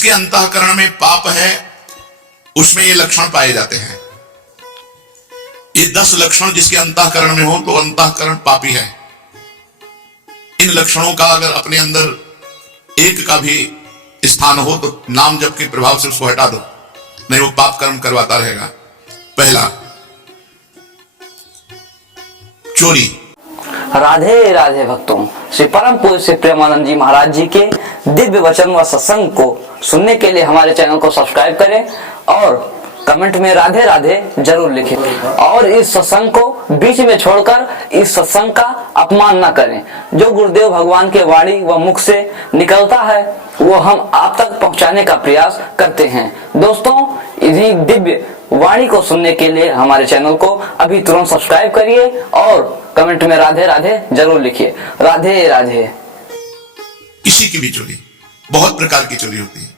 जिसके अंतःकरण में पाप है उसमें ये लक्षण पाए जाते हैं। ये 10 लक्षण जिसके अंतःकरण में हो तो अंतःकरण पापी है। इन लक्षणों का अगर अपने अंदर एक का भी स्थान हो तो नाम जप के प्रभाव से उसको हटा दो, नहीं वो पाप कर्म करवाता रहेगा। पहला, चोरी। राधे राधे भक्तों, श्री परम पूज्य श्री प्रेमानंद जी महाराज जी के दिव्य वचन व सत्संग को सुनने के लिए हमारे चैनल को सब्सक्राइब करें और कमेंट में राधे राधे जरूर लिखें। और इस सत्संग को बीच में छोड़कर इस सत्संग का अपमान न करें। जो गुरुदेव भगवान के वाणी व मुख से निकलता है वो हम आप तक पहुंचाने का प्रयास करते हैं। दोस्तों, इन्हीं दिव्य वाणी को सुनने के लिए हमारे चैनल को अभी तुरंत सब्सक्राइब करिए और कमेंट में राधे राधे जरूर लिखिए। राधे राधे। किसी की भी चोरी, बहुत प्रकार की चोरी होती है।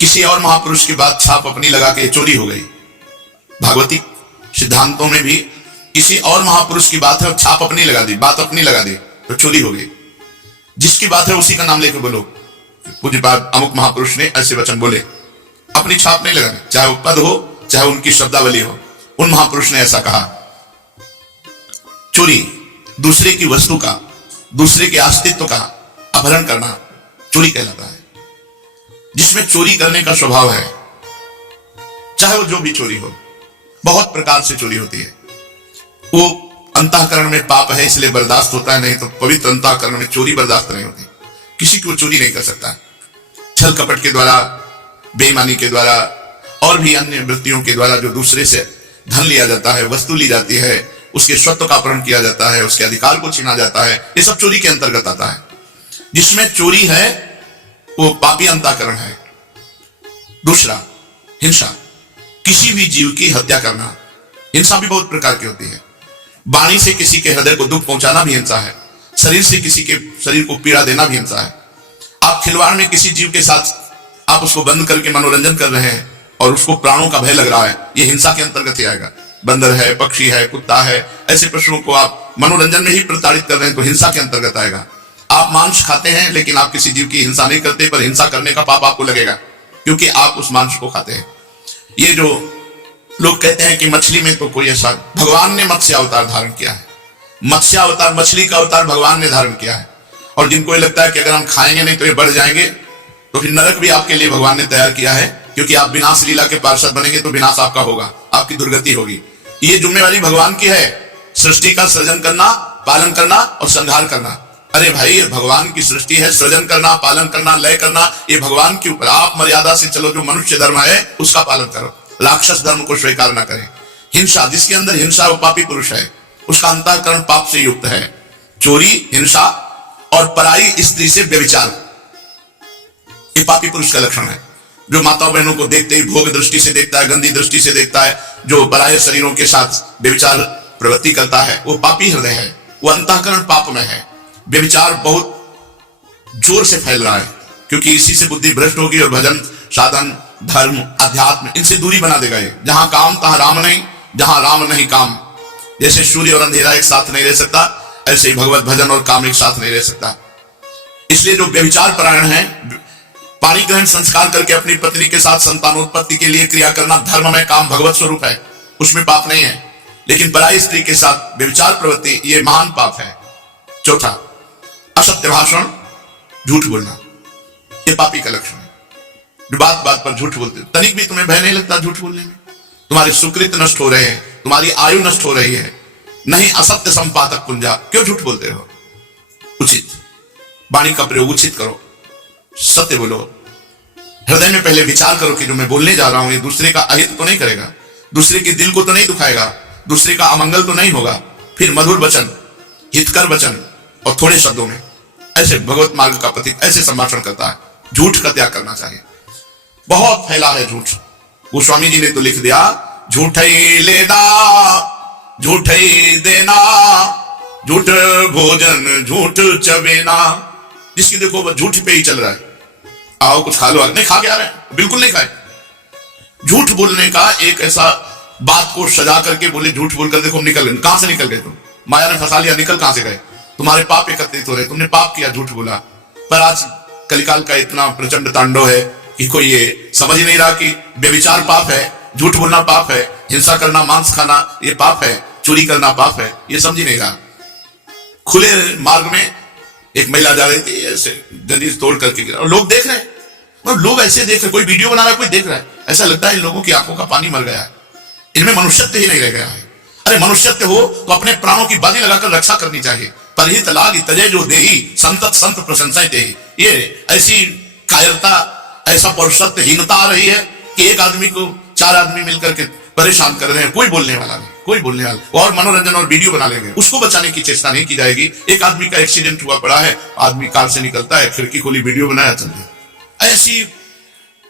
किसी और महापुरुष की बात छाप अपनी लगा के चोरी हो गई। भागवती सिद्धांतों में भी किसी और महापुरुष की बात है और छाप अपनी लगा दी, बात अपनी लगा दी तो चोरी हो गई। जिसकी बात है उसी का नाम लेकर बोलो, पूज्यपाद अमुक महापुरुष ने ऐसे वचन बोले, अपनी छाप नहीं लगानी, चाहे वो पद हो चाहे उनकी शब्दावली हो, उन महापुरुष ने ऐसा कहा। चोरी, दूसरे की वस्तु का, दूसरे के अस्तित्व का अपहरण करना चोरी कहलाता है। जिसमें चोरी करने का स्वभाव है, चाहे वो जो भी चोरी हो, बहुत प्रकार से चोरी होती है। वो अंतःकरण में पाप है इसलिए बर्दाश्त होता है, नहीं तो पवित्र अंतःकरण में चोरी बर्दाश्त नहीं होती। किसी को चोरी नहीं कर सकता। छल कपट के द्वारा, बेईमानी के द्वारा और भी अन्य वृत्तियों के द्वारा जो दूसरे से धन लिया जाता है, वस्तु ली जाती है, उसके स्वत्व का अपहरण किया जाता है, उसके अधिकार को छीना जाता है, ये सब चोरी के अंतर्गत आता है। जिसमें चोरी है वो पापी अंतःकरण है। दूसरा, हिंसा, किसी भी जीव की हत्या करना। हिंसा भी बहुत प्रकार की होती है। वाणी से किसी के हृदय को दुख पहुंचाना भी हिंसा है। शरीर से किसी के शरीर को पीड़ा देना भी हिंसा है। आप खिलवाड़ में किसी जीव के साथ आप उसको बंद करके मनोरंजन कर रहे हैं और उसको प्राणों का भय लग रहा है, ये हिंसा के अंतर्गत ही आएगा। बंदर है, पक्षी है, कुत्ता है, ऐसे पशुओं को आप मनोरंजन में ही प्रताड़ित कर रहे हैं तो हिंसा के अंतर्गत आएगा। आप मांस खाते हैं लेकिन आप किसी जीव की हिंसा नहीं करते, पर हिंसा करने का पाप आपको लगेगा क्योंकि आप उस मांस को खाते हैं। ये जो लोग कहते हैं कि मछली में तो कोई ऐसा, भगवान ने मत्स्य अवतार धारण किया है। मत्स्य अवतार, मछली का अवतार भगवान ने धारण किया है। और जिनको ये लगता है कि अगर हम खाएंगे नहीं तो ये बढ़ जाएंगे, तो फिर नरक भी आपके लिए भगवान ने तैयार किया है, क्योंकि आप विनाश लीला के पार्षद बनेंगे तो विनाश आपका होगा, आपकी दुर्गति होगी। ये जिम्मेवारी भगवान की है, सृष्टि का सृजन करना, पालन करना और संहार करना। अरे भाई, ये भगवान की सृष्टि है, सृजन करना, पालन करना, लय करना, ये भगवान के ऊपर। आप मर्यादा से चलो, जो मनुष्य धर्म है उसका पालन करो, राक्षस धर्म को स्वीकार ना करें। हिंसा, जिसके अंदर हिंसा वो पापी पुरुष है, उसका अंतःकरण पाप से युक्त है। चोरी, हिंसा और पराई स्त्री से व्यभिचार, ये पापी पुरुष का लक्षण है। जो माता बहनों को देखते ही भोग दृष्टि से देखता है, गंदी दृष्टि से देखता है, जो पराये शरीरों के साथ व्यभिचार प्रवृत्ति करता है, वो पापी हृदय है, वो अंतःकरण पाप में है। व्यभिचार बहुत जोर से फैल रहा है क्योंकि इसी से बुद्धि भ्रष्ट होगी और भजन, साधन, धर्म, अध्यात्म, इनसे दूरी बना देगा ये। जहां काम तहां राम नहीं, जहां राम नहीं काम। जैसे सूर्य और अंधेरा एक साथ नहीं रह सकता, ऐसे ही भगवत भजन और काम एक साथ नहीं रह सकता। इसलिए जो व्यभिचार परायण है, पाणी ग्रहण संस्कार करके अपनी पत्नी के साथ संतानोत्पत्ति के लिए क्रिया करना धर्म में काम भगवत स्वरूप है, उसमें पाप नहीं है। लेकिन पराई स्त्री के साथ व्यभिचार प्रवृत्ति, ये महान पाप है। चौथा, असत्य भाषण, झूठ बोलना, ये पापी का लक्षण है। जो बात बात पर झूठ बोलते, तनिक भी तुम्हें भय नहीं लगता झूठ बोलने में? तुम्हारे सुकृत नष्ट हो रहे हैं, तुम्हारी आयु नष्ट हो रही है। नहीं, असत्य संपादक कुंजा, क्यों झूठ बोलते हो? उचित वाणी का प्रयोग उचित करो, सत्य बोलो। हृदय में पहले विचार करो कि जो मैं बोलने जा रहा हूं ये दूसरे का अहित तो नहीं करेगा, दूसरे के दिल को तो नहीं दुखाएगा, दूसरे का अमंगल तो नहीं होगा। फिर मधुर वचन, हितकर वचन और थोड़े शब्दों में, ऐसे भगवत मार्ग का प्रतीक ऐसे संभाषण करता है। झूठ का त्याग करना चाहिए। बहुत फैला है झूठ। गोस्वामी जी ने तो लिख दिया, झूठ ही लेना, झूठ ही देना, झूठ भोजन, झूठ चबेना। जिसकी देखो वह झूठ पे ही चल रहा है। आओ कुछ खा लो, नहीं खा के आ रहे हैं, बिल्कुल नहीं खाए। झूठ बोलने का एक ऐसा बात को सजा करके बोले, झूठ बोलकर देखो हम निकल गए। कहां से निकल गए तुम? माया ने फंसा लिया, निकल कहां से गए? तुम्हारे पाप एकत्रित हो रहे, तुमने पाप किया, झूठ बोला। पर आज कलिकाल का इतना प्रचंड तांडव है कि कोई ये समझ ही नहीं रहा कि व्यभिचार पाप है, झूठ बोलना पाप है, हिंसा करना, मांस खाना ये पाप है, चोरी करना पाप है, ये समझ ही नहीं रहा। खुले मार्ग में एक महिला जा रही थी, ऐसे गंदी तोड़ करके गिरा और लोग देख रहे हैं, मतलब लोग ऐसे देख रहे, कोई वीडियो बना रहा है, कोई देख रहा है, ऐसा लगता है इन लोगों की आंखों का पानी मर गया है, इनमें मनुष्यत्व ही नहीं रह गया है। अरे मनुष्यत्व हो तो अपने प्राणों की बाजी लगाकर रक्षा करनी चाहिए। परहित लाग तजय जो देही संतत संत प्रशंसा देही। ये ऐसी कायरता, ऐसा पौरुषत्वहीनता आ रही है कि एक आदमी को 4 आदमी मिलकर के परेशान कर रहे हैं, कोई बोलने वाला नहीं, कोई बोलने वाला, और मनोरंजन और वीडियो बना लेंगे, उसको बचाने की चेष्टा नहीं की जाएगी। एक आदमी का एक्सीडेंट हुआ पड़ा है, आदमी कार से निकलता है, खिड़की खोली, वीडियो बनाया, चल दिया। ऐसी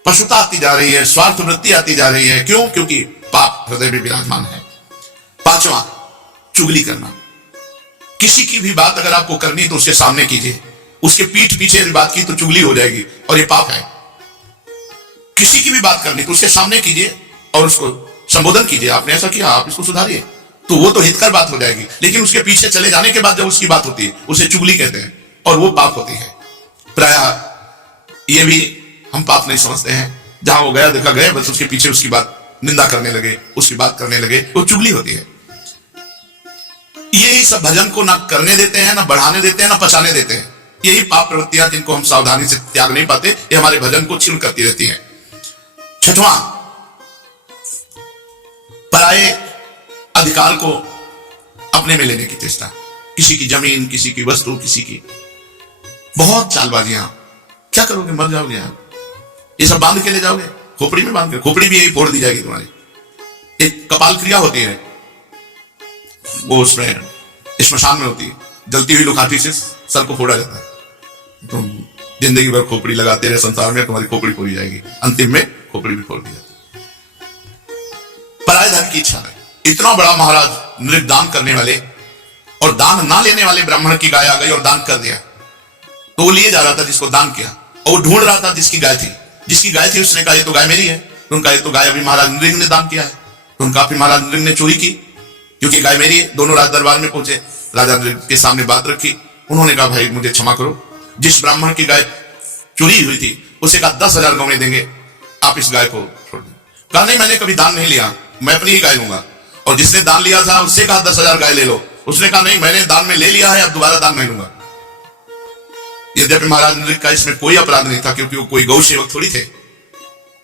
पशुता आती जा रही है, स्वार्थ वृत्ति आती जा रही है। क्यों? क्योंकि पाप हृदय में विराजमान है। 5वां, चुगली करना। किसी की भी बात अगर आपको करनी तो उसके सामने कीजिए, उसके पीठ पीछे बात की तो चुगली हो जाएगी और ये पाप है। किसी की भी बात करनी तो उसके सामने कीजिए और उसको संबोधन कीजिए, आपने ऐसा किया, आप इसको सुधारिए, तो वो तो हितकर बात हो जाएगी। लेकिन उसके पीछे चले जाने के बाद जब उसकी बात होती है उसे चुगली कहते हैं और वो पाप होती है। प्रायः ये भी हम पाप नहीं समझते हैं, जहां वो गया देखा गया, बस उसके पीछे उसकी बात निंदा करने लगे, उसकी बात करने लगे, वो चुगली होती है। यही सब भजन को ना करने देते हैं, ना बढ़ाने देते हैं, ना पचाने देते हैं। यही पाप प्रवृत्तियां जिनको हम सावधानी से त्याग नहीं पाते, ये हमारे भजन को क्षीण करती रहती हैं। 6वां, पराये अधिकार को अपने में लेने की चेष्टा। किसी की जमीन, किसी की वस्तु, किसी की बहुत चालबाजियां। क्या करोगे? मर जाओगे यार, ये सब बांध के ले जाओगे, खोपड़ी में बांध के, खोपड़ी भी यही फोड़ दी जाएगी तुम्हारी। एक कपाल क्रिया होती है, वो उसमें श्मशान में होती है, जलती हुई लोखाटी से सर को फोड़ा जाता है। तुम जिंदगी भर खोपड़ी लगाते रहे संसार में, तुम्हारी खोपड़ी फोड़ी जाएगी, अंतिम में खोपड़ी भी फोड़ दी जाती है। पराये धन की इच्छा है। इतना बड़ा महाराज नृदान करने वाले और दान ना लेने वाले ब्राह्मण की गाय आ गई और दान कर दिया, तो वो लिए जा रहा था जिसको दान किया, और वो ढूंढ रहा था जिसकी गाय थी। जिसकी गाय थी उसने कहा ये तो गाय मेरी है, तो उनका ये तो गाय अभी महाराज नृग ने दान किया है, तो उनका फिर महाराज नृग ने चोरी की, क्योंकि गाय मेरी है। दोनों राज दरबार में पहुंचे, राजा के सामने बात रखी, उन्होंने कहा भाई मुझे क्षमा करो, जिस ब्राह्मण की गाय चोरी हुई थी उसे कहा 10,000 गौवें देंगे, आप इस गाय को छोड़ दें। कहा नहीं, मैंने कभी दान नहीं लिया, मैं अपनी ही गाय लूंगा। और जिसने दान लिया था उससे कहा 10,000 गाय ले लो, उसने कहा नहीं, मैंने दान में ले लिया है, अब दोबारा दान नहीं लूंगा। यद्यपि महाराज नृग का इसमें कोई अपराध नहीं था, क्योंकि वो कोई गौ सेवक थोड़ी थे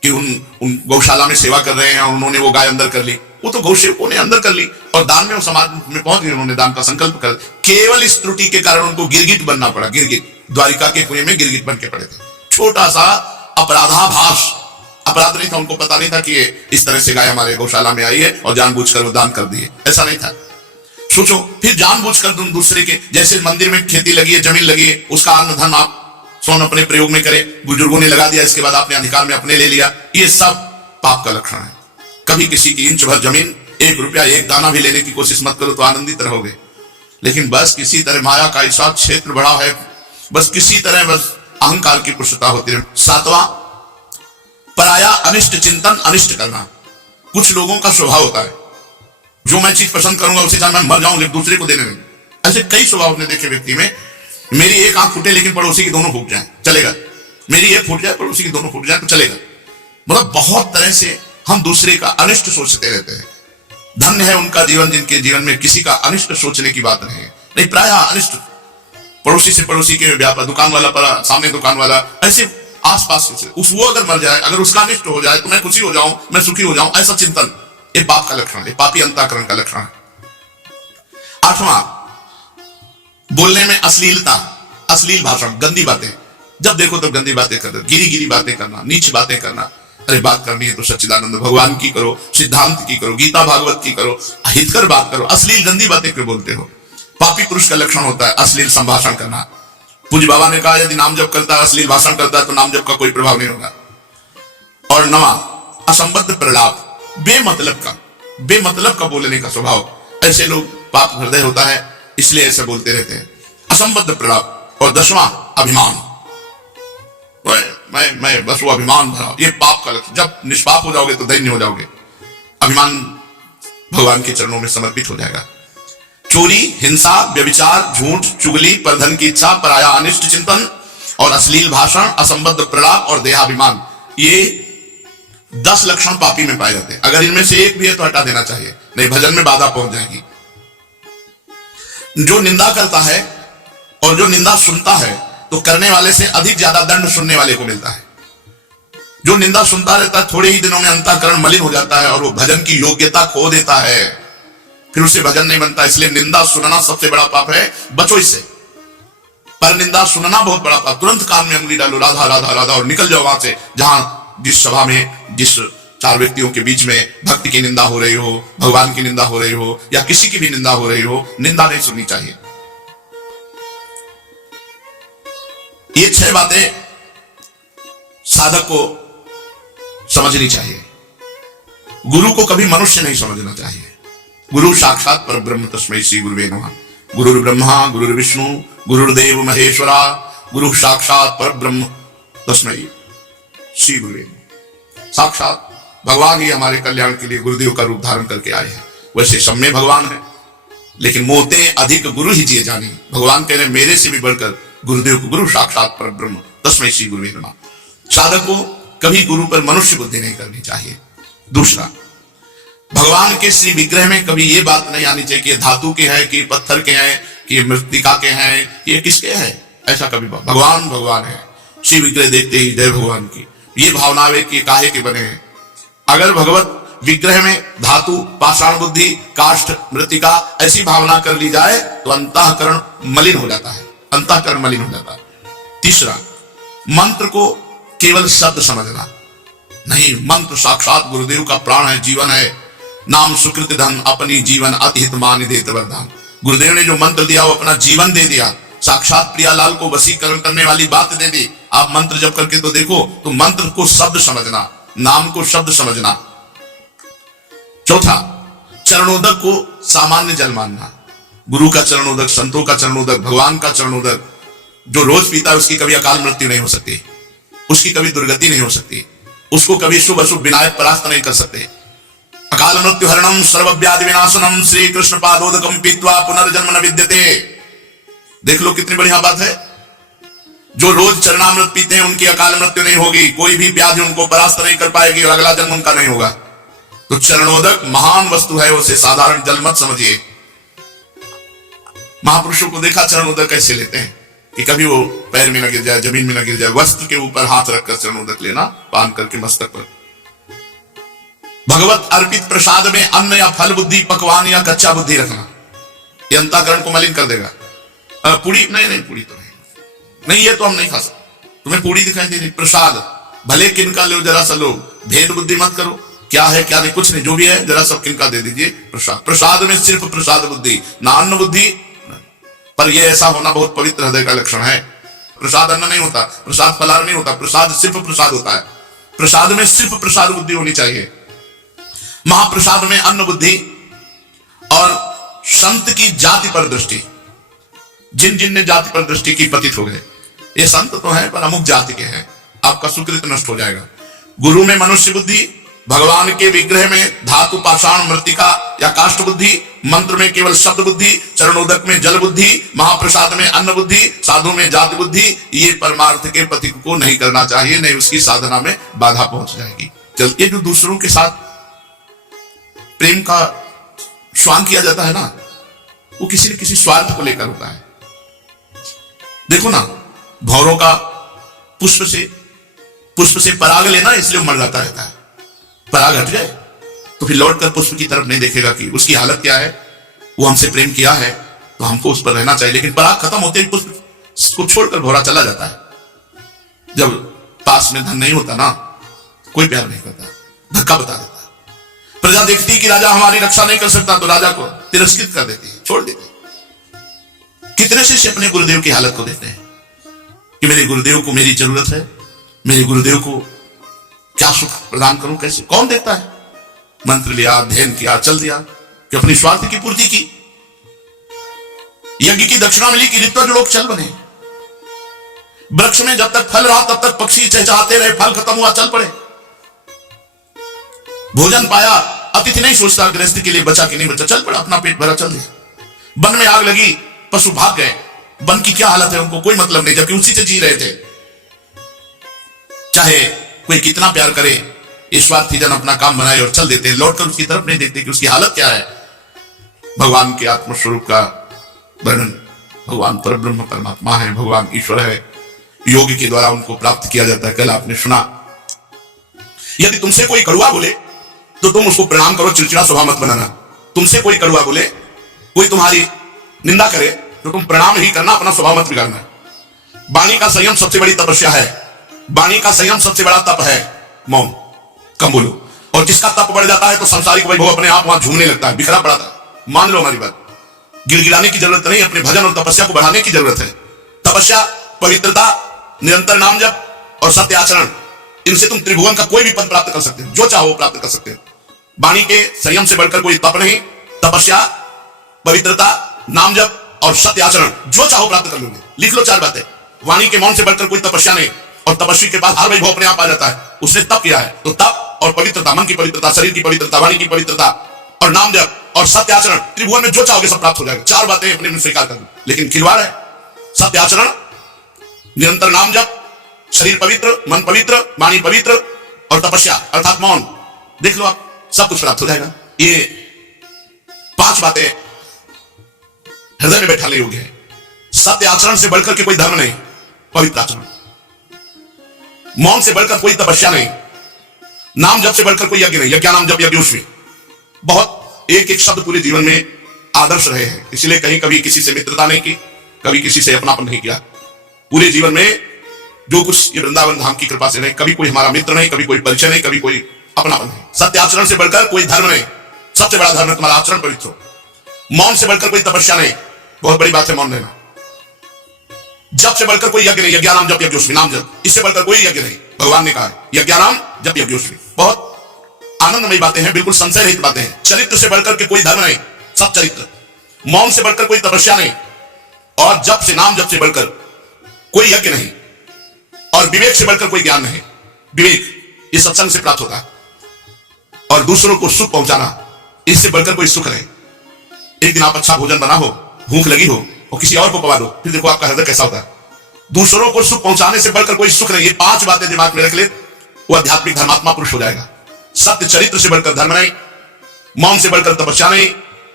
कि उन गौशाला में सेवा कर रहे हैं और उन्होंने वो गाय अंदर कर ली। वो तो गौ सेवकों ने अंदर कर ली और दान में वो समाज में पहुंच गए, उन्होंने दान का संकल्प कर। केवल इस त्रुटि के कारण उनको गिरगिट बनना पड़ा। गिरगिट, द्वारिका के कुएं में गिरगिट बन के पड़े थे। छोटा सा अपराधाभास, अपराध नहीं था, उनको पता नहीं था कि ये इस तरह से गाय हमारे गौशाला में आई है और जानबूझकर वो दान कर दिए, ऐसा नहीं था। सोचो, फिर जानबूझकर तुम दूसरे के, जैसे मंदिर में खेती लगी है, जमीन लगी है, उसका अन्न धन आप स्वयं अपने प्रयोग में करें, बुजुर्गों ने लगा दिया, इसके बाद आपने अधिकार में अपने ले लिया, ये सब पाप का लक्षण है। कभी किसी की इंच भर जमीन, 1 रुपया, 1 दाना भी लेने की कोशिश मत करो तो आनंदित रहोगे। लेकिन बस किसी तरह माया का ऐसा क्षेत्र बढ़ा है, बस किसी तरह बस अहंकार की पुष्टता होती है। 7वां, पराया अनिष्ट चिंतन, अनिष्ट करना। कुछ लोगों का स्वभाव होता है, जो मैं चीज पसंद करूंगा उसे चाहे मैं मर जाऊं लेकिन दूसरे को देने नहीं। ऐसे कई स्वभाव अपने देखे व्यक्ति में। मेरी एक आंख फूटे लेकिन पड़ोसी की दोनों फूट जाए, चलेगा। मेरी एक फूट जाए, पड़ोसी की दोनों फूट जाए तो चलेगा। मतलब बहुत तरह से हम दूसरे का अनिष्ट सोचते रहते हैं। धन्य है उनका जीवन जिनके जीवन में किसी का अनिष्ट सोचने की बात नहीं है। नहीं, प्रायः अनिष्ट, पड़ोसी से पड़ोसी के व्यापार, दुकान वाला पर सामने दुकान वाला, ऐसे आसपास उस वो अगर मर जाए, अगर उसका अनिष्ट हो जाए तो मैं खुशी हो जाऊं, मैं सुखी हो जाऊं, ऐसा चिंतन, ये पाप का लक्षण है, पापी अंतःकरण का लक्षण है। 8वां, बोलने में अश्लीलता, अश्लील भाषण, गंदी बातें। जब देखो तब गंदी बातें कर, गिरी गिरी बातें करना, नीच बातें करना। अरे बात करनी है तो सच्चिदानंद भगवान की करो, सिद्धांत की करो, गीता भागवत की करो, हितकर बात करो। अश्लील गंदी बातें क्यों बोलते हो? पापी पुरुष का लक्षण होता है अश्लील संभाषण करना। पूज्य बाबा ने कहा यदि नाम जप करता है, अश्लील भाषण करता है तो नाम जप का कोई प्रभाव नहीं होगा। और 9वां, असंबद्ध प्रलाप, बेमतलब का बोलने का स्वभाव। ऐसे लोग पाप हृदय होता है, इसलिए ऐसे बोलते रहते हैं, असंबद्ध प्रलाप। और 10वां, अभिमान, मैं बस वो अभिमान भरा, ये पाप का लक्षण। जब निष्पाप हो जाओगे तो दैन्य हो जाओगे, अभिमान भगवान के चरणों में समर्पित हो जाएगा। चोरी, हिंसा, व्यभिचार, झूठ, चुगली, परधन की इच्छा, पराया अनिष्ट चिंतन और अश्लील भाषण, असंबद्ध प्रलाप और देहाभिमान, ये 10 लक्षण पापी में पाए जाते हैं। अगर इनमें से एक भी है तो हटा देना चाहिए, नहीं भजन में बाधा पहुंच जाएगी। जो निंदा करता है और जो निंदा सुनता है तो करने वाले से अधिक ज्यादा दंड सुनने वाले को मिलता है। जो निंदा सुनता रहता है थोड़े ही दिनों में अंतःकरण मलिन हो जाता है और वो भजन की योग्यता खो देता है, फिर उसे भजन नहीं बनता। इसलिए निंदा सुनना सबसे बड़ा पाप है, बचो इससे। पर निंदा सुनना बहुत बड़ा पाप। तुरंत कान में अंगुली डालो, राधा राधा राधा, और निकल जाओ वहां से। जहां जिस सभा में जिस 4 व्यक्तियों के बीच में भक्ति की निंदा हो रही हो, भगवान की निंदा हो रही हो या किसी की भी निंदा हो रही हो, निंदा नहीं सुननी चाहिए। ये 6 बातें साधक को समझनी चाहिए। गुरु को कभी मनुष्य नहीं समझना चाहिए। गुरु साक्षात पर ब्रह्म तस्मै श्री गुरुवे नमः। गुरुर् ब्रह्मा गुरुर्विष्णु गुरुर्देव महेश्वरा, गुरु साक्षात पर ब्रह्म तस्मै श्री गुरुवे नमः। साक्षात भगवान ही हमारे कल्याण के लिए गुरुदेव का रूप धारण करके आए हैं। वैसे सब में भगवान है, लेकिन मोते अधिक गुरु ही जिए जानी। भगवान कह रहे मेरे से भी बढ़कर गुरुदेव को, गुरु साक्षात पर ब्रह्म तस्मै श्री गुरुवे नमः। साधक को कभी गुरु पर मनुष्य बुद्धि नहीं करनी चाहिए। दूसरा, भगवान के श्री विग्रह में कभी ये बात नहीं आनी चाहिए कि ये धातु के हैं, कि पत्थर के हैं, कि ये मृत्तिका के हैं, कि ये किसके हैं। ऐसा कभी, भगवान भगवान है। श्री विग्रह देखते ही जय भगवान की ये भावनावे कि काहे के बने हैं। अगर भगवत विग्रह में धातु, पाषाण बुद्धि, काष्ठ, मृत्तिका ऐसी भावना कर ली जाए तो अंतःकरण मलिन हो जाता है, अंतःकरण मलिन हो जाता है। तीसरा, मंत्र को केवल शब्द समझना नहीं, मंत्र साक्षात गुरुदेव का प्राण है, जीवन है। नाम सुकृत धन अपनी जीवन अतिहित मान देत वरदान। गुरुदेव ने जो मंत्र दिया वो अपना जीवन दे दिया। साक्षात प्रियालाल को वशीकरण करने वाली बात दे दी। आप मंत्र जप करके तो देखो, तो मंत्र को शब्द समझना, नाम को शब्द समझना। चौथा, चरणोदक को सामान्य जल मानना। गुरु का चरणोदक, संतों का चरणोदक, भगवान का चरणोदक जो रोज पीता है उसकी कभी अकाल मृत्यु नहीं हो सकती, उसकी कभी दुर्गति नहीं हो सकती, उसको कभी शुभ अशुभ विनायक परास्त नहीं कर सकते। अकाल मृत्यु हरणम सर्वव्याधि विनाशनम श्री कृष्ण पादोदकम पीत्वा पुनर्जन्म न विद्यते। देख लो कितनी बढ़िया बात है। जो रोज चरणामृत पीते हैं उनकी अकाल मृत्यु नहीं होगी, कोई भी व्याधि उनको परास्त नहीं कर पाएगी और अगला जन्म उनका नहीं होगा। तो चरणोदक महान वस्तु है, उसे साधारण जल मत समझिए। महापुरुषों को देखा चरणोदक कैसे लेते हैं कि कभी वो पैर में न गिर जाए, जमीन में न गिर जाए, वस्त्र के ऊपर हाथ रखकर चरणोदक लेना, पान करके मस्तक पर। भगवत अर्पित प्रसाद में अन्न या फल बुद्धि, पकवान या कच्चा बुद्धि रखना, ये अंतःकरण को मलिन कर देगा। पूरी नहीं, पूरी तो नहीं, ये तो हम नहीं खा सकते। तुम्हें पूरी दिखाई दे रही, प्रसाद भले किनका लो, जरा सा लो, भेद बुद्धि मत करो, क्या है क्या नहीं, कुछ नहीं, जो भी है जरा सब किनका दे दीजिए। प्रसाद, प्रसाद में सिर्फ प्रसाद बुद्धि, ना अन्न बुद्धि। पर यह ऐसा होना बहुत पवित्र हृदय का लक्षण है। प्रसाद अन्न नहीं होता, प्रसाद फलाहार नहीं होता, प्रसाद सिर्फ प्रसाद होता है। प्रसाद में सिर्फ प्रसाद बुद्धि होनी चाहिए। महाप्रसाद में अन्न बुद्धि और संत की जाति पर दृष्टि। जिन जिन ने जाति पर दृष्टि की पतित हो गए, ये संत तो है पर अमुक जाति के हैं, आपका सुकृत नष्ट हो जाएगा। गुरु में मनुष्य बुद्धि, भगवान के विग्रह में धातु, पाषाण, मृत्तिका या काष्ठ बुद्धि, मंत्र में केवल शब्द बुद्धि, चरणोदक में जल बुद्धि, महाप्रसाद में अन्न बुद्धि, साधु में जाति बुद्धि। ये परमार्थ के पथिक को नहीं करना चाहिए, नहीं उसकी साधना में बाधा पहुंच जाएगी। ये जो दूसरों के साथ प्रेम का श्वान किया जाता है ना, वो किसी न किसी स्वार्थ को लेकर होता है। देखो ना, भौरों का पुष्प से पराग लेना, इसलिए वो मर जाता रहता है। पराग हट जाए तो फिर लौट कर पुष्प की तरफ नहीं देखेगा कि उसकी हालत क्या है। वो हमसे प्रेम किया है तो हमको उस पर रहना चाहिए, लेकिन पराग खत्म होते ही पुष्प को छोड़कर भौरा चला जाता है। जब पास में धन नहीं होता ना, कोई प्यार नहीं करता, धक्का बता देता है। प्रजा देखती है कि राजा हमारी रक्षा नहीं कर सकता तो राजा को तिरस्कृत कर देती है, छोड़ देती है। कितने शिष्य अपने गुरुदेव की हालत को देखते हैं कि मेरे गुरुदेव को मेरी जरूरत है, मेरे गुरुदेव को क्या सुख प्रदान करूं, कैसे। कौन देखता है? मंत्र लिया, अध्ययन किया, चल दिया कि अपनी स्वार्थ की पूर्ति की। यज्ञ की दक्षिणा मिली कि ऋत्विज लोग चल बने। वृक्ष में जब तक फल रहा तब तक पक्षी चहचहाते रहे, फल खत्म हुआ चल पड़े। भोजन पाया, अतिथि नहीं सोचता गृहस्थ के लिए बचा कि नहीं बचा, चल पड़ा, अपना पेट भरा चल दिया। वन में आग लगी, पशु भाग गए, वन की क्या हालत है उनको कोई मतलब नहीं, जबकि उसी से जी रहे थे। चाहे कोई कितना प्यार करे, ये स्वार्थी जन अपना काम बनाए और चल देते हैं, लौटकर उसकी तरफ नहीं देखते कि उसकी हालत क्या है। भगवान के आत्मस्वरूप का वर्णन, भगवान परब्रह्म परमात्मा है, भगवान ईश्वर है, योग के द्वारा उनको प्राप्त किया जाता है। कल आपने सुना, यदि तुमसे कोई कड़वा बोले तो तुम उसको प्रणाम करो, चिड़चिड़ा स्वभाव मत बनाना। तुमसे कोई कड़वा बोले, कोई तुम्हारी निंदा करे तो तुम प्रणाम ही करना, अपना स्वभाव मत बिगाड़ना। वाणी का संयम सबसे बड़ी तपस्या है, वाणी का संयम सबसे बड़ा तप है, मौन, कम बोलो। और जिसका तप बढ़ जाता है तो सांसारिक वैभव अपने आप वहां झूमने लगता है, बिखरा पड़ा था। मान लो हमारी बात, गिड़गिड़ाने की जरूरत नहीं, अपने भजन और तपस्या को बढ़ाने की जरूरत है। तपस्या, पवित्रता, निरंतर नाम जप और सत्य आचरण, इनसे तुम त्रिभुवन का कोई भी पद प्राप्त कर सकते हो, जो चाहो प्राप्त कर सकते हो। वाणी के संयम से बढ़कर कोई तप नहीं। तपस्या, पवित्रता, नाम जप और सत्य आचरण, जो चाहो प्राप्त कर लोगे। लिख लो 4 बातें। वाणी के मौन से बढ़कर कोई तपस्या नहीं, और तपस्वी के पास हर वैभव अपने आप आ जाता है। उसने तप किया है तो तप और पवित्रता, मन की पवित्रता, शरीर की पवित्रता, वाणी की पवित्रता और नाम जप और सत्य आचरण, त्रिभुवन में जो चाहोगे सब प्राप्त हो जाएगा। 4 बातें अपने में स्वीकार कर लो। लेकिन खिलवाड़ है, सत्य आचरण, निरंतर नाम जप, शरीर पवित्र, मन पवित्र, वाणी पवित्र और तपस्या अर्थात मौन, देख लो आप, सब कुछ प्राप्त हो जाएगा। ये 5 बातें हृदय में बैठाने योग्य है। सत्य आचरण से बढ़कर के कोई धर्म नहीं, पवित्र आचरण। मौन से बढ़कर कोई तपस्या नहीं, नाम जप से बढ़कर कोई यज्ञ नहीं, यज्ञानाम जप यज्ञोष्वी। बहुत एक एक शब्द पूरे जीवन में आदर्श रहे हैं, इसलिए कहीं कभी किसी से मित्रता नहीं की, कभी किसी से अपनापन नहीं किया। पूरे जीवन में जो कुछ ये वृंदावन धाम की कृपा से नहीं, कभी कोई हमारा मित्र नहीं, कभी कोई परिचय नहीं, कभी कोई अपनापन नहीं। सत्य आचरण से बढ़कर कोई धर्म नहीं, सबसे बड़ा धर्म है तुम्हारा आचरण पवित्र हो। मौन से बढ़कर कोई तपस्या नहीं, बहुत बड़ी बात है मौन रहना। जप से बढ़कर कोई यज्ञ नहीं, यज्ञानाम जप यज्ञोष्वी, नाम जप, इससे बढ़कर कोई यज्ञ नहीं। भगवान ने कहा यज्ञानाम जप यज्ञोष्वी। बहुत आनंदमयी बातें हैं, बिल्कुल संशय रहित बातें हैं। चरित्र से बढ़कर के कोई धर्म नहीं, सब चरित्र। मौन से बढ़कर कोई तपस्या नहीं, और जप से, नाम जप से बढ़कर कोई यज्ञ नहीं, और विवेक से बढ़कर कोई ज्ञान नहीं। विवेक ये सत्संग से प्राप्त होता है, और दूसरों को सुख पहुंचाना, इससे बढ़कर कोई सुख नहीं। एक दिन आप अच्छा भोजन बना हो, भूख लगी हो और किसी और को पवा दो, फिर देखो आपका हृदय कैसा होता है। दूसरों को सुख पहुंचाने से बढ़कर कोई सुख नहीं। ये 5 बातें दिमाग में रख ले, वो आध्यात्मिक धर्मात्मा पुरुष हो जाएगा। सत्य चरित्र से बढ़कर धर्म नहीं, मौन से बढ़कर तपस्या नहीं,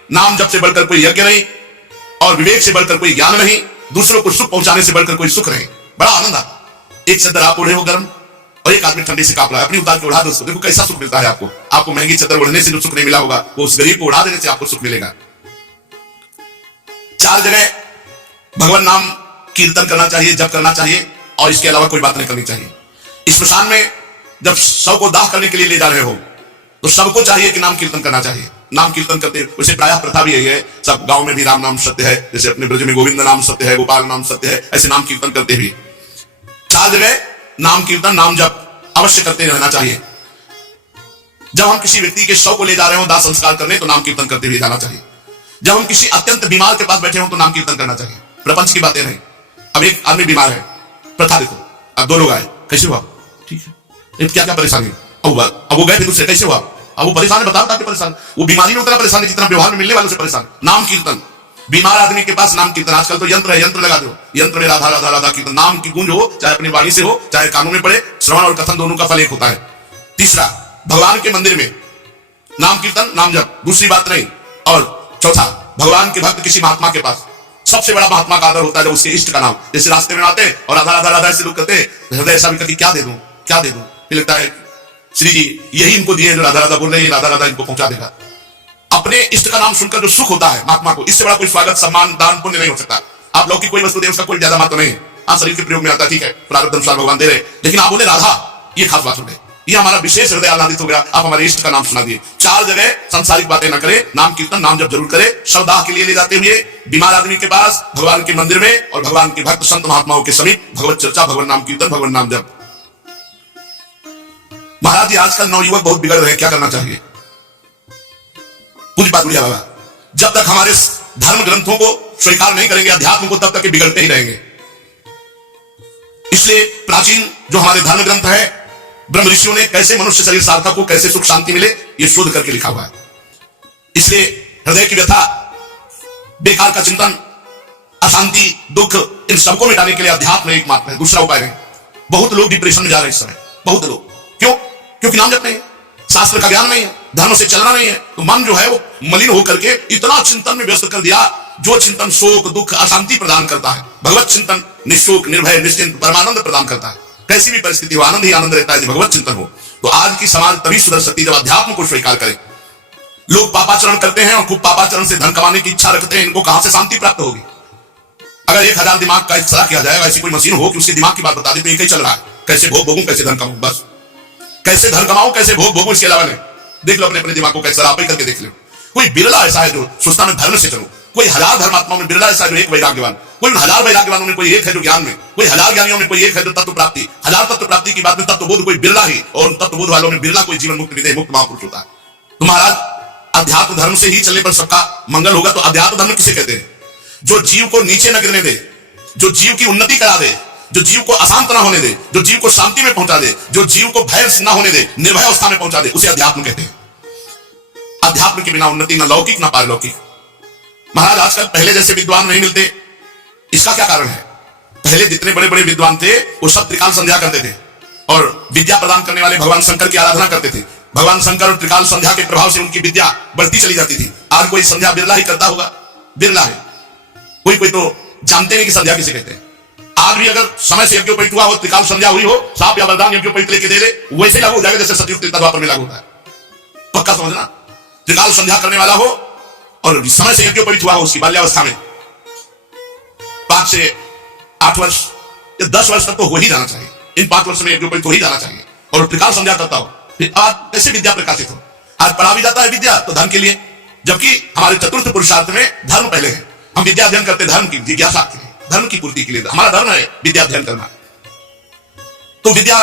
नाम जप से बढ़कर कोई यज्ञ नहीं, और विवेक से बढ़कर कोई ज्ञान नहीं, दूसरों को सुख पहुंचाने से बढ़कर कोई सुख नहीं। बड़ा आनंद आता। एक चद्दर आप ओढ़े हो गर्म, और एक आदमी ठंडी से कांप रहा है, अपनी उतार के उड़ा दो उसको, देखो कैसा सुख मिलता है आपको। आपको महंगी चद्दर ओढ़ने से जो सुख नहीं मिला होगा, वो उस गरीब को उड़ा देने से आपको सुख मिलेगा। 4 जगह भगवान नाम कीर्तन करना चाहिए, जप करना चाहिए, और इसके अलावा कोई बात नहीं करनी चाहिए। इस स्मशान में जब शव को दाह करने के लिए ले जा रहे हो तो सबको चाहिए कि नाम कीर्तन करना चाहिए। नाम कीर्तन करते, वैसे प्रायः प्रथा भी यही है, सब गांव में भी राम नाम सत्य है, जैसे अपने ब्रज में गोविंद नाम सत्य है, गोपाल नाम सत्य है, ऐसे नाम कीर्तन करते भी। 4 जगह नाम कीर्तन, नाम जप अवश्य करते रहना चाहिए। जब हम किसी व्यक्ति के शव को ले जा रहे हो दाह संस्कार करने, तो नाम कीर्तन करते हुए जाना चाहिए। जब हम किसी अत्यंत बीमार के पास बैठे हो तो नाम कीर्तन करना चाहिए। प्रपंच की बातें नहीं। अब एक आदमी बीमार है, प्रथा देखो, अब 2 लोग आए, कैसे हुआ, ठीक है, क्या क्या परेशानी, अब वो गए फिर उससे, कैसे हुआ, अब वो परेशान है, बताओ ताकि परेशान, वो बीमारी में उतना परेशान है जितना व्यवहार में मिलने वालों से परेशान। नाम कीर्तन, बीमार आदमी के पास नाम कीर्तन। आजकल तो यंत्र है, यंत्र लगा दो, यंत्र में राधा राधा राधा कीर्तन, नाम की गूंज हो, चाहे अपनी वाणी से हो, चाहे कानों में पड़े, श्रवण और कथन दोनों का फल एक होता है। तीसरा, भगवान के मंदिर में नाम कीर्तन, नाम जप, दूसरी बात नहीं। और चौथा, भगवान के भक्त किसी महात्मा के पास, सबसे बड़ा महात्मा का आदर होता है जब उसके इष्ट का नाम, जैसे रास्ते में आते और राधा राधा राधा से लोग कहते, हृदय ऐसा भी करके क्या दे दूं, क्या दे दूं, फिर लगता है श्री जी यही इनको दिए जो राधा राधा बोल रहे हैं, राधा राधा इनको पहुंचा देगा। अपने इष्ट का नाम सुनकर जो सुख होता है महात्मा को, इससे बड़ा कोई स्वागत, सम्मान, दान, पुण्य नहीं हो सकता। आप लौकिक कोई वस्तु दे, उसका कोई ज्यादा महत्व नहीं। हाँ, शरीर के प्रयोग में आता है, ठीक है, प्रारब्ध अनुसार भगवान दे रहे, लेकिन आप बोले राधा, ये खास बात हो गई, ये हमारा विशेष हृदय आह्लादित हो गया, आप हमारे इष्ट का नाम सुना दिए। 4 जगह सांसारिक बातें न करें, नाम कीर्तन, नाम जप जरूर करें। शवदाह के लिए ले जाते हुए बीमार आदमी के पास, भगवान के मंदिर में, और भगवान के भक्त संत महात्माओं के समीप भगवत चर्चा, भगवान नाम कीर्तन, भगवान नाम जप। महाराज जी, आजकल नवयुवक बहुत बिगड़ रहे हैं, क्या करना चाहिए? पूरी बात बुढ़िया बाबा, जब तक हमारे धर्म ग्रंथों को स्वीकार नहीं करेंगे, अध्यात्म को, तब तक बिगड़ते ही रहेंगे। इसलिए प्राचीन जो हमारे धर्म ग्रंथ है, ब्रह्म ऋषियों ने कैसे मनुष्य शरीर सार्थक हो, कैसे सुख शांति मिले, ये शोध करके लिखा हुआ है। इसलिए हृदय की व्यथा, बेकार का चिंतन, अशांति, दुख, इन सबको मिटाने के लिए अध्यात्म एकमात्र है, दूसरा उपाय नहीं। बहुत लोग डिप्रेशन में जा रहे हैं इस समय, बहुत लोग, क्योंकि नाम जप नहीं है, शास्त्र का ज्ञान नहीं है, धर्म से चलना नहीं है, तो मन जो है वो मलिन होकर के इतना चिंतन में व्यस्त कर दिया जो चिंतन शोक दुख अशांति प्रदान करता है। भगवत चिंतन निशोक निर्भय निश्चिंत परमानंद प्रदान करता है। कैसी भी परिस्थिति हो आनंद ही आनंद रहता है, भगवत चिंतन हो। तो आज की समाज तभी सुधर सकती जब अध्यात्म को स्वीकार करे। लोग पापाचरण करते हैं और खूब पापाचरण से धन कमाने की इच्छा रखते हैं, इनको कहां से शांति प्राप्त होगी? अगर 1000 दिमाग का एक्सरा किया जाएगा, ऐसी कोई मशीन हो कि उसके दिमाग की बात बता दे तो एक ही चल रहा है, कैसे भोग भोगूं कैसे धन कमाऊं, बस कैसे धन कमाऊं कैसे भोग भोगूं, इसके अलावा नहीं। देख लो अपने अपने दिमाग को कैसे आप ही करके देख लो। कोई बिरला ऐसा है जो सोचता मैं धर्म से चलूं, कोई 1000 धर्मात्माओं में बिरला ऐसा है जो एक वैराग्यवान, कोई 1000 वैराग्यवानों में कोई एक है जो ज्ञान में, कोई 1000 ज्ञानियों में कोई एक है जो तत्व प्राप्ति, 1000 तत्व प्राप्ति की बात में तत्वबोध कोई बिरला ही, और तत्वबोध वालों में बिरला कोई जीवन मुक्त विदेह मुक्त महापुरुष होता है। तो महाराज अध्यात्म धर्म से ही चलने पर सबका मंगल होगा। तो अध्यात्म धर्म किसे कहते हैं? जो जीव को नीचे न गिरने दे, जो जीव की उन्नति करा दे, जो जीव को अशांत ना होने दे, जो जीव को शांति में पहुंचा दे, जो जीव को भय ना होने दे, निर्भय अवस्था में पहुंचा दे, उसे अध्यात्म कहते हैं। अध्यात्म के बिना उन्नति न लौकिक न पारलौकिक। महाराज आजकल पहले जैसे विद्वान नहीं मिलते, इसका क्या कारण है? पहले जितने बड़े बड़े विद्वान थे वो सब त्रिकाल संध्या करते थे और विद्या प्रदान करने वाले भगवान शंकर की आराधना करते थे। भगवान शंकर और त्रिकाल संध्या के प्रभाव से उनकी विद्या बढ़ती चली जाती थी। आज कोई संध्या बिरला ही करता होगा, बिरला है। कोई कोई तो जानते नहीं कि संध्या किसे कहते हैं। आज भी अगर समय से यज्ञोपवीत हुआ हो, त्रिकाल संध्या हुई हो, साप या वरदान यज्ञोपवीत लेके दे दे, वैसे लागू हो जाएगा जैसे सतयुग त्रेता द्वापर में लागू होता है। पक्का समझना। त्रिकाल संध्या करने वाला हो और समय से यज्ञोपवीत हुआ हो उसकी बाल्यावस्था में 5 से 8 वर्ष या 10 वर्ष तक तो हो ही जाना चाहिए। इन 5 वर्ष में यज्ञोपवीत हो ही जाना चाहिए और त्रिकाल संध्या करता हो, फिर आज कैसे विद्या प्रकाशित हो। आज पढ़ा भी जाता है विद्या तो धन के लिए, जबकि हमारे चतुर्थ पुरुषार्थ में धर्म पहले है। हम विद्या अध्ययन करते धर्म की जिज्ञासा के लिए, धर्म की पूर्ति के लिए। हमारा धर्म है विद्या अध्ययन करना। तो विद्या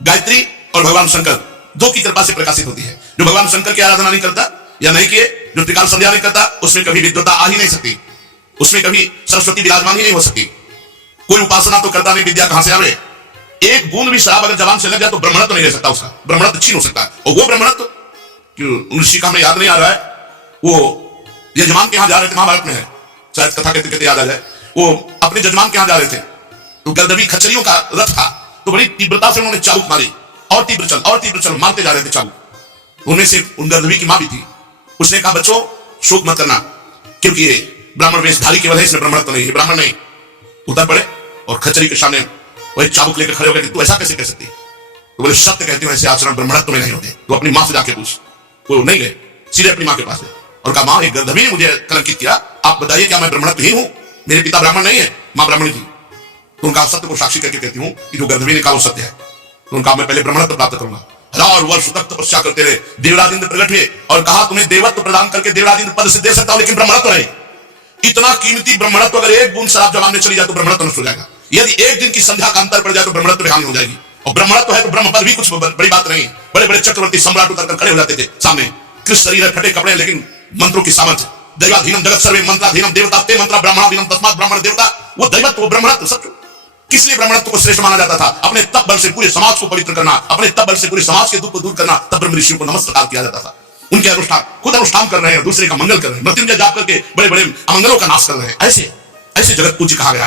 गायत्री और भगवान शंकर दो की कृपा से प्रकाशित होती है। जो भगवान शंकर की आराधना नहीं करता या नहीं किए, जो त्रिकाल संध्या नहीं करता, उसमें कभी विद्वता आ ही नहीं सकती, उसमें कभी सरस्वती विराजमान ही नहीं हो सकती। कोई उपासना तो करता नहीं, विद्या कहां से आवे? एक बूंद भी शराब अगर जबान से लग जाए तो ब्रह्मणत्व नहीं रह सकता, उसका ब्रह्मणत्व छीन हो सकता है। और वो ब्रह्मणत्व ऋषि का हमें याद नहीं आ रहा है, वो यजमान के यहां जा रहे थे, महाभारत में है, शायद कथा कहते कहते याद आ जाए। वो अपने जजमान के यहां जा रहे थे तो गर्दभी खच्चरियों का रथ था, तो बड़ी तीव्रता से उन्होंने चाबुक मारी और तीव्र चल मारते जा रहे थे चाबुक। उनमें से उन गर्दभी की मां भी थी। उसने कहा बच्चों शोक मत करना, क्योंकि ये ब्राह्मण वेशधारी केवल है, इसमें ब्राह्मणत्व नहीं है, ब्राह्मण नहीं। उतर पड़े और खच्चरी के सामने वही चाबुक लेकर खड़े हो गए। तू ऐसा कैसे कह सकती? तो बोले सत्य कहती हूं, ऐसे आचरण ब्राह्मणत्व में नहीं होते। तो अपनी मां से जाके पूछ। वो नहीं गए, सीधे अपनी मां के पास गए और कहा मां एक गर्दभी ने मुझे कलंकित किया, आप बताइए क्या मैं ब्राह्मणत्वहीन हूं? मेरे पिता ब्राह्मण नहीं है, मां ब्राह्मणी थी। तो उनका सत्य को साक्षी करके कहती हूं कि जो गर्दभी ने कहा वो सत्य है। तो उनका मैं पहले ब्राह्मणत्व प्राप्त करूंगा। 1000 वर्ष तक तपस्या करते रहे, देवराज इंद्र प्रकट हुए और कहा तुम्हें देवत्व प्रदान करके देवराज इंद्र पद से दे सकता हूं, लेकिन ब्राह्मणत्व नहीं। इतना कीमती ब्राह्मणत्व अगर एक बूंद शराब जबान में चली जाए तो ब्राह्मणत्व नष्ट हो जाएगा। यदि एक दिन की संध्या का अंतर पड़ जाए तो ब्राह्मणत्व में हानि हो जाएगी। और ब्राह्मणत्व है तो ब्रह्म पद भी कुछ बड़ी बात नहीं। बड़े बड़े चक्रवर्ती सम्राट उतरकर खड़े हो जाते थे सामने, कृष्ण शरीर है, फटे कपड़े, लेकिन मंत्रों की सामर्थ्य। दैवाधीनम जगत सर्वे मंत्राधीनम देवता ते मंत्र ब्राह्मणाधीनम तस्मात् ब्राह्मण देवता। वो दैवत्व वो ब्राह्मणत्व सब किस लिए ब्राह्मणत्व को श्रेष्ठ माना जाता था? अपने तप बल से पूरे समाज को पवित्र करना, अपने तप बल से पूरे समाज के दुख को दूर करना, तब ब्रह्म ऋषियों को नमस्कार किया जाता था। उनके अनुष्ठान खुद अनुष्ठान कर रहे हैं, दूसरे का मंगल कर रहे हैं, मृत्युंजय जाप करके बड़े बड़े अमंगलों का नाश कर रहे हैं। ऐसे ऐसे जगत पूज्य कहा गया।